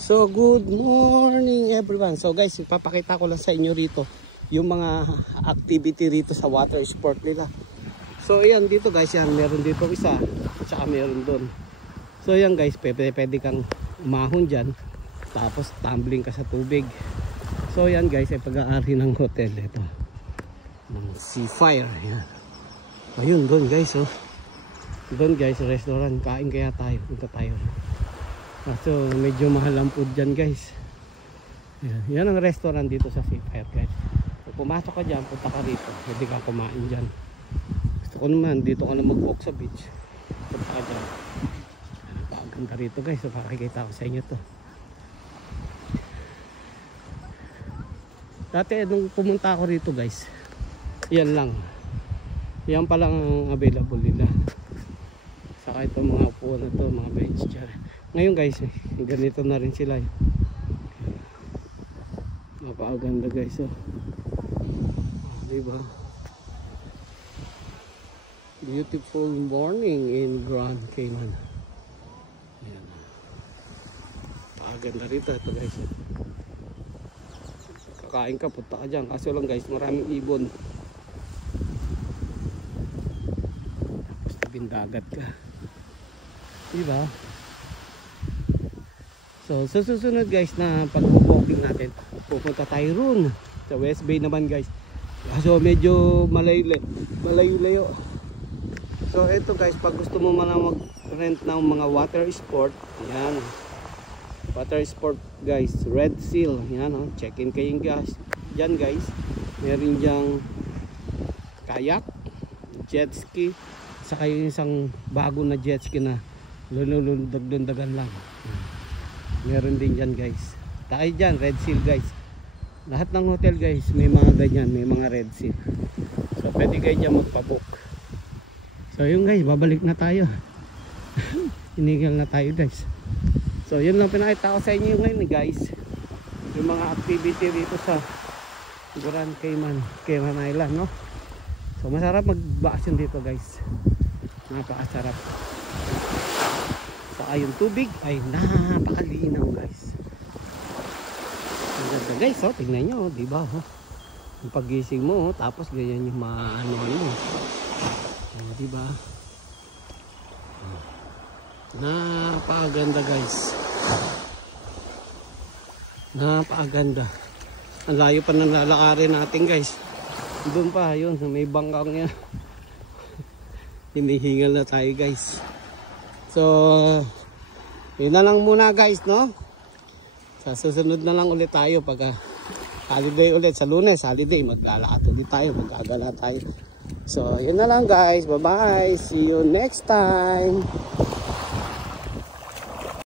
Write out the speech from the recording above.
So good morning everyone. So guys, ipapakita ko lang sa inyo rito yung mga activity rito sa water sport nila. So ayan dito guys, yan meron dito isa at saka meron doon. So ayan guys, pwede kang umahon dyan tapos tumbling ka sa tubig. So ayan guys, ay pag-aari ng hotel ito ng Seafire. Ayan. Ayun doon guys, oh. Doon guys, restaurant, kain kaya tayo, punta tayo. So medyo mahal ang food dyan guys. Yan ang restaurant dito sa Seafire guys. Kung pumasok ka dyan, punta ka rito, pwede ka kumain dyan. Gusto ko naman dito ka na mag-walk sa beach, punta ka dyan. Napakaganda rito guys. So pakikita ko sa inyo to. Dati nung pumunta ako rito guys, yan lang, yan pa lang ang available nila. Saka itong mga upuan na to, mga bench chair. Ngayon guys, ganito na rin sila. Napakaganda guys, oh. Diba? Beautiful morning in Grand Cayman. Ayan. Napakaganda rito ito guys, oh. Kakain ka, punta ka dyan. Kaso lang guys, maraming ibon. Tapos tabing-dagat ka. Diba? So sa susunod guys na pag-walking natin, pupunta tayo roon sa West Bay naman guys. So medyo malayo-layo. So ito guys, pag gusto mo man mag-rent ng mga water sport, yan. Water sport guys, Red Seal, yan, oh. Check-in kayo guys. Diyan guys, meron diyang kayak, jet ski, saka yung isang bago na jet ski na lulundag-lundagan lang. Meron din dyan guys. Tayo dyan, Red Seal guys. Lahat ng hotel guys, may mga ganyan, may mga Red Seal. So pwede kayo dyan magpabook. So yun guys, babalik na tayo. Inigal na tayo guys. So yun lang pinakita ko sa inyo ngayon guys. Yung mga activity dito sa Grand Cayman Island, no? So masarap mag-vacation dito guys. Napakasarap. Saka yung tubig ay napakalinaw guys. Ang ganda guys, oh, tingnan nyo, diba? Oh? Yung paggising mo, oh, tapos ganyan yung maano mo. Diba? Napakaganda guys. Napakaganda. Ang layo pa ng lalakarin natin guys. Doon pa, yun, may bangkang yan. Hinihingal na tayo guys. So yun na lang muna guys, no? Sa susunod na lang ulit tayo pag holiday ulit. Sa Lunes holiday, maglalakad ulit tayo, magagala tayo. So yun na lang guys, bye bye, see you next time.